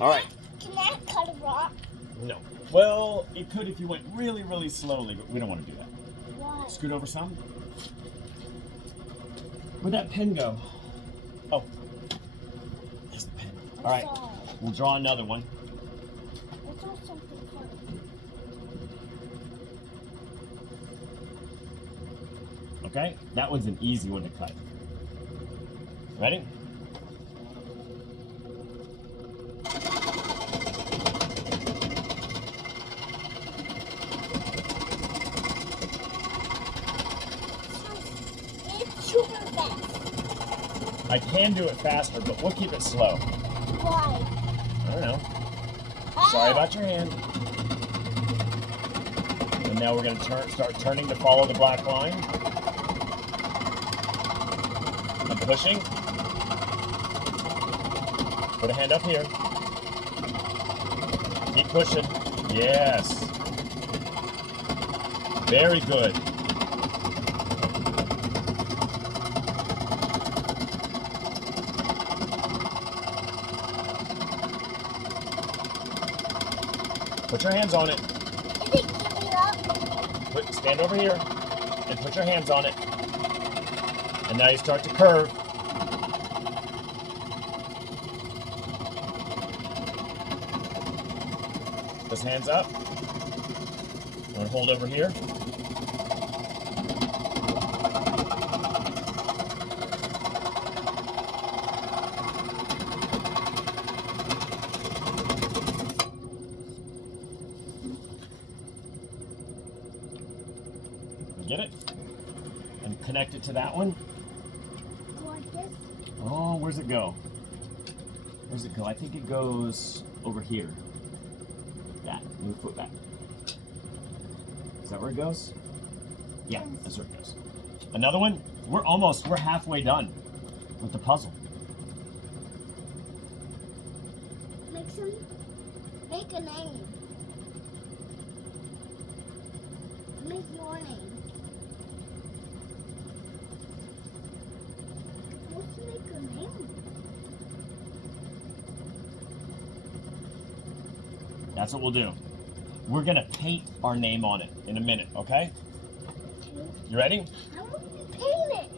All right. Can that cut a rock? No. Well, it could if you went really, really slowly, but we don't want to do that. Why? Scoot over some. Where'd that pen go? Oh. There's the pen. All right. We'll draw another one. I saw something funny. Okay? That one's an easy one to cut. Ready? It's super fast. I can do it faster, but we'll keep it slow. Why? I don't know. Sorry about your hand. And now we're going to start turning to follow the black line. I'm pushing. Put a hand up here. Keep pushing. Yes. Very good. Put your hands on it. Is it giving up? Stand over here and put your hands on it. And now you start to curve. Those hands up. I'm going to hold over here. Get it? And connect it to that one. Like this? Oh, where's it go? Where's it go? I think it goes over here. That. Move foot back. Is that where it goes? Yeah, that's where it goes. Another one? We're halfway done with the puzzle. Make a name. Make your name. Let's make a name. That's what we'll do. We're gonna paint our name on it in a minute, okay? You ready? How would we paint it?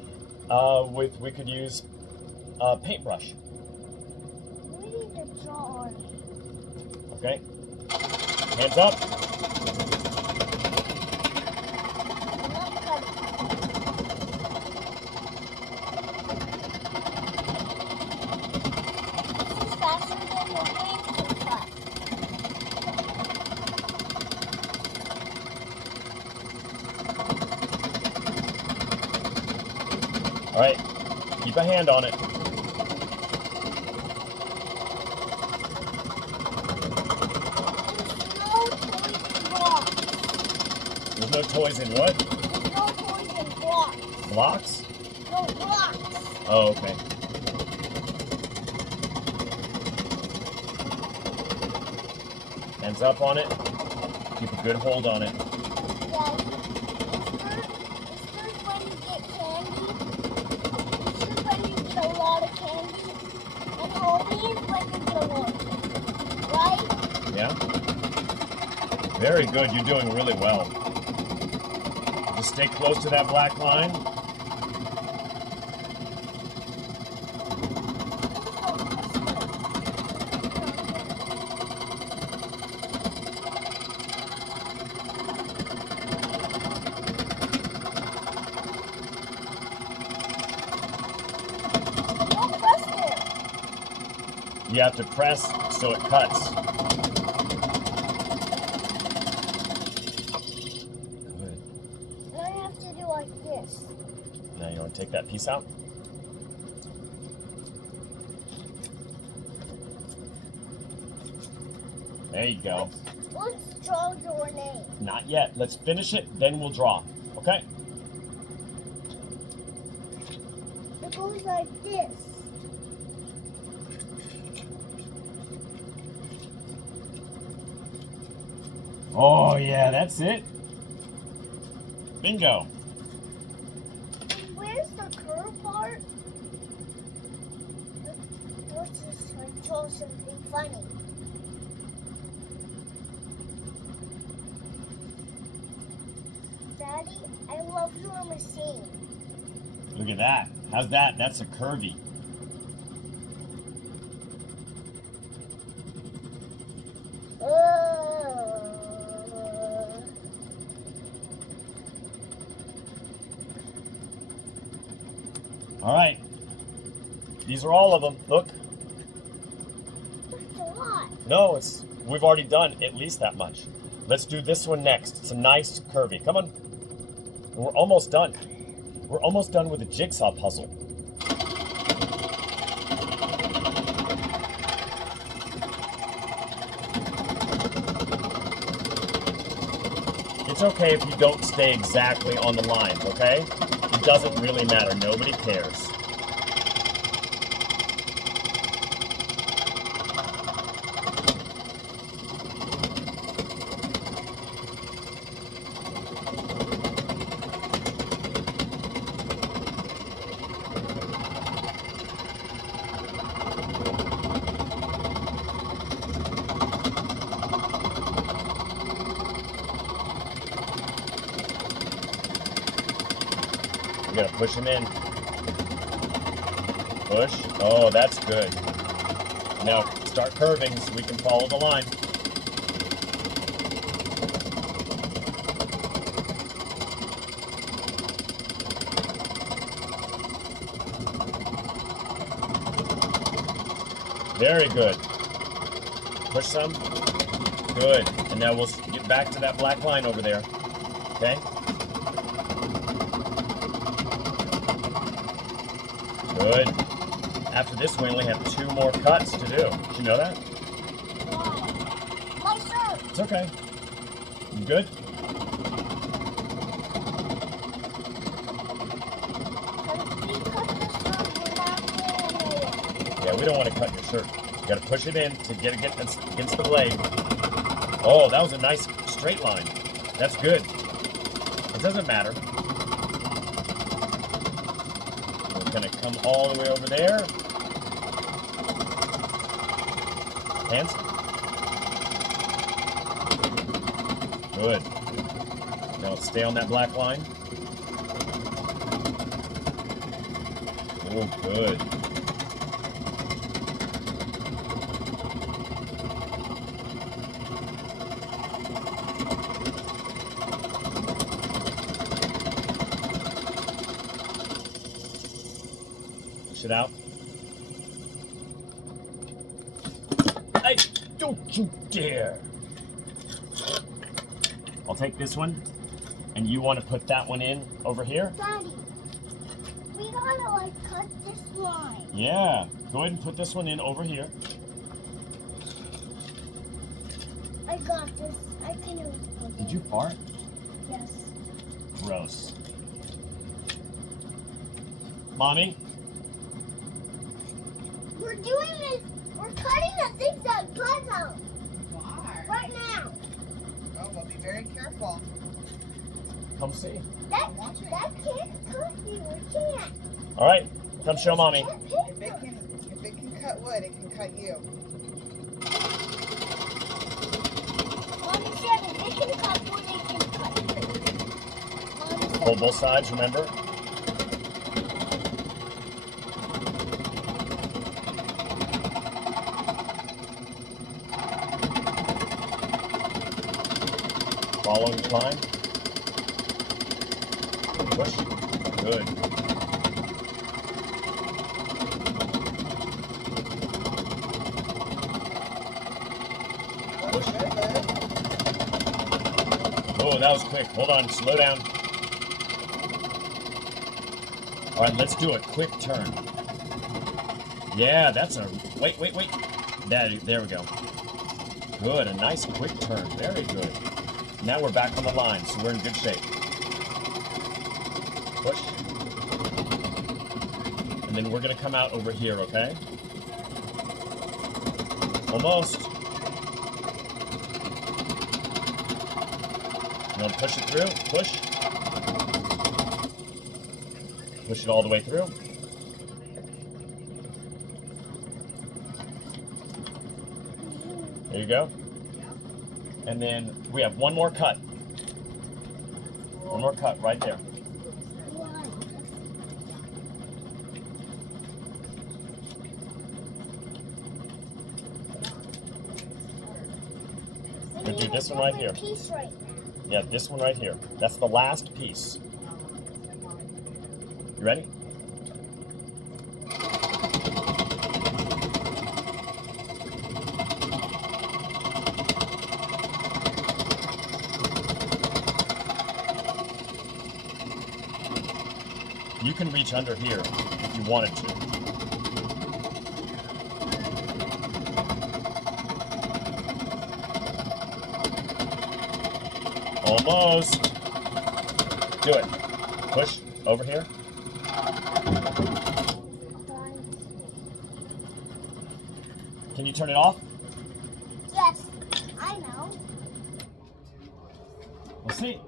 We could use a paintbrush. We need to draw our name. Okay? Hands up. I'm not cutting. This is faster than your hand can cut. All right. Keep a hand on it. There's no toys in blocks. There's no toys in what? There's no toys in blocks. Blocks? No blocks. Oh, okay. Hands up on it. Keep a good hold on it. Yeah. It's first when you get candy. It's just when you get a lot of candy. And homie is when you get a lot. Right? Yeah? Very good. You're doing really well. Just stay close to that black line. Don't press it. You have to press so it cuts. Good. Now you have to do like this. Now you want to take that piece out? There you go. Let's draw your name. Not yet. Let's finish it, then we'll draw. Okay? It goes like this. Oh, yeah, that's it. Bingo. Where's the curve part? Let's just like draw something funny. Daddy, I love your machine. Look at that. How's that? That's a curvy. All right. These are all of them. Look. That's a lot. No, we've already done at least that much. Let's do this one next. It's a nice curvy. Come on. We're almost done. We're almost done with the jigsaw puzzle. It's okay if you don't stay exactly on the lines, okay? It doesn't really matter. Nobody cares. You gotta push him in. Push. Oh, that's good. Now start curving so we can follow the line. Very good. Push some. Good. And now we'll get back to that black line over there. Okay? Good. After this, we only have 2 more cuts to do. Did you know that? Why? My shirt. It's okay. You good? Yeah, we don't want to cut your shirt. You gotta push it in to get it against the blade. Oh, that was a nice straight line. That's good. It doesn't matter. We're gonna come all the way over there. Hands. Good. Now let's stay on that black line. Oh, good. Push it out. Hey, don't you dare! I'll take this one, and you want to put that one in over here? Daddy, we gotta like cut this line. Yeah, go ahead and put this one in over here. I got this. I can do it. Did you fart? Yes. Gross. Mommy? We're doing this. We're cutting a zigzag puzzle Why? right now. Oh, well, be very careful. Come see. That I'm watching. can't cut you. We can't. All right, come show Mommy. If it can cut wood, it can cut you. Mommy said if it can cut wood, it can cut you. Mommy said Hold both sides, remember? Following the line. Push. Good. Looks good, Liz. Oh, that was quick. Hold on, slow down. All right, let's do a quick turn. Yeah, that's a, wait. There we go. Good, a nice quick turn. Very good. Now we're back on the line, so we're in good shape. Push. And then we're gonna come out over here, okay? Almost. You want to push it through? Push. Push it all the way through. There you go. And then we have one more cut. One more cut right there. One. We'll do this one right here. Piece right now. Yeah, this one right here. That's the last piece. You ready? You can reach under here if you wanted to. Almost. Do it. Push over here. Can you turn it off? Yes, I know. We'll see.